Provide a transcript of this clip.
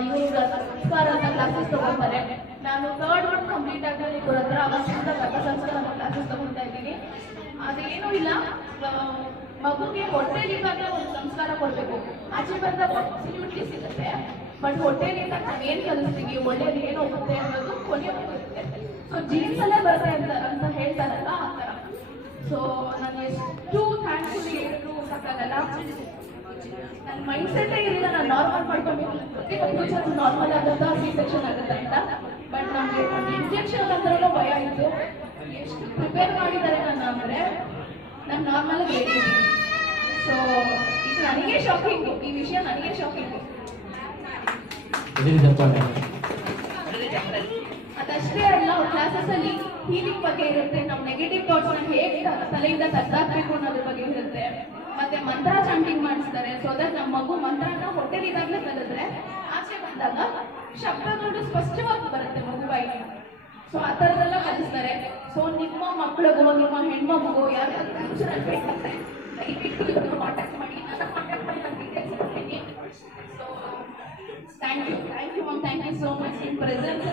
ಇವರು ಸಂಸ್ಕಾರ ಅಂತ ಕ್ಲಾಸಸ್ ತಗೋತಾರೆ. ನಾನು ಥರ್ಡ್ ಒನ್ ಕಂಪ್ಲೀಟ್ ಆಗಿ ಇವ್ರ ಹತ್ರ ಅವತ್ತಿಂದ ಕಥಾ ಸಂಸ್ಕಾರ ಅಂತ ಕ್ಲಾಸಸ್ ತಗೊಳ್ತಾ ಇದ್ದೀನಿ. ಅದೇನೂ ಇಲ್ಲ, ಮಗುಗೆ ಹೊಟ್ಟೆಲಿದ್ದಾಗ ಒಂದು ಸಂಸ್ಕಾರ ಕೊಡಬೇಕು. ಆಚೆ ಬಂದಾಗ ಅಬ್ಸಲ್ಯೂಟ್ಲಿ ಸಿಗುತ್ತೆ, ಬಟ್ ಹೊಟ್ಟೆಲಿಂದ ನಾವೇನು ಕಲಿಸ್ತೀವಿ, ಒಳ್ಳೇದು ಏನು ಹೋಗುತ್ತೆ ಅನ್ನೋದು ಕೊನೆಯವರೆಗೂ ಇರುತ್ತೆ. ಸೊ ಜೀನ್ಸಲ್ಲೇ ಬರುತ್ತೆ ಅಂತ ಹೇಳ್ತಾರಲ್ಲ ಆ ಥರ. ಸೊ ನಾನು ಎಷ್ಟು ಥ್ಯಾಂಕ್ಫುಲಿ ಹೇಳಿದ್ರು ಸಾಕಾಗಲ್ಲ. ನನ್ನ ಮೈಂಡ್ ಸೆಟ್ಟೇ ಇರಲಿಲ್ಲ, ನಾನು ನಾರ್ಮಲ್ ಮಾಡ್ಕೊಂಡು ನಾರ್ಮಲ್ ಆಗುತ್ತಾ ಸಿ ಸೆಕ್ಷನ್ ಆಗುತ್ತಾ ಅಂತ. ಬಟ್ ನಮಗೆ ಇನ್ಫೆಕ್ಷನ್ ಅಂದ್ರೂ ಭಯ ಇತ್ತು. ಎಷ್ಟು ಪ್ರಿಪೇರ್ ಮಾಡಿದ್ದಾರೆ ನನ್ನ ಅಂದರೆ ನಾನು ನಾರ್ಮಲ್ ಹೇಳಿದ್ದೀನಿ. ಸೊ ಇದು ನನಗೆ ಶಾಕಿಂಗು, ಈ ವಿಷಯ ನನಗೆ ಶಾಕಿಂಗು. ಅದಷ್ಟೇ ಅಲ್ಲ, ಕ್ಲಾಸಸ್ ಅಲ್ಲಿ ಹೀಲಿಂಗ್ ಬಗ್ಗೆ ಇರುತ್ತೆ, ನಮ್ಮ ನೆಗೆಟಿವ್ ಥಾಟ್ಸ್ ನ ಹೇಗೆ ತಲೆಯಿಂದ ತೆಗೆದಾಕ್ಬೇಕು ಅನ್ನೋದ್ರ ಬಗ್ಗೆ ಇರುತ್ತೆ. ಮತ್ತೆ ಮಂತ್ರ ಚಾಂಟಿಂಗ್ ಮಾಡಿಸ್ತಾರೆ, ಸೊ ದಟ್ ನಮ್ಮ ಮಗು ಮಂತ್ರನ ಹೊಟ್ಟೆಲಿದ್ದಾಗಲೇ ಕಲಿದ್ರೆ ಆಚೆ ಬಂದಾಗ ಶಬ್ದಗಳು ಸ್ಪಷ್ಟವಾಗಿ ಬರುತ್ತೆ ಮಗು ಬಾಯಿಗೆ. ಸೊ ಆ ಥರದೆಲ್ಲ ಕಲಿಸ್ತಾರೆ. ಸೊ ನಿಮ್ಮ ಮಕ್ಕಳಿಗೂ ನಿಮ್ಮ ಹೆಣ್ಮಗು ಯಾರಾದ್ರೂ ದಯವಿಟ್ಟು ಕಾಂಟ್ಯಾಕ್ಟ್ ಮಾಡಿ. So thank you ma'am, thank you so much in presence.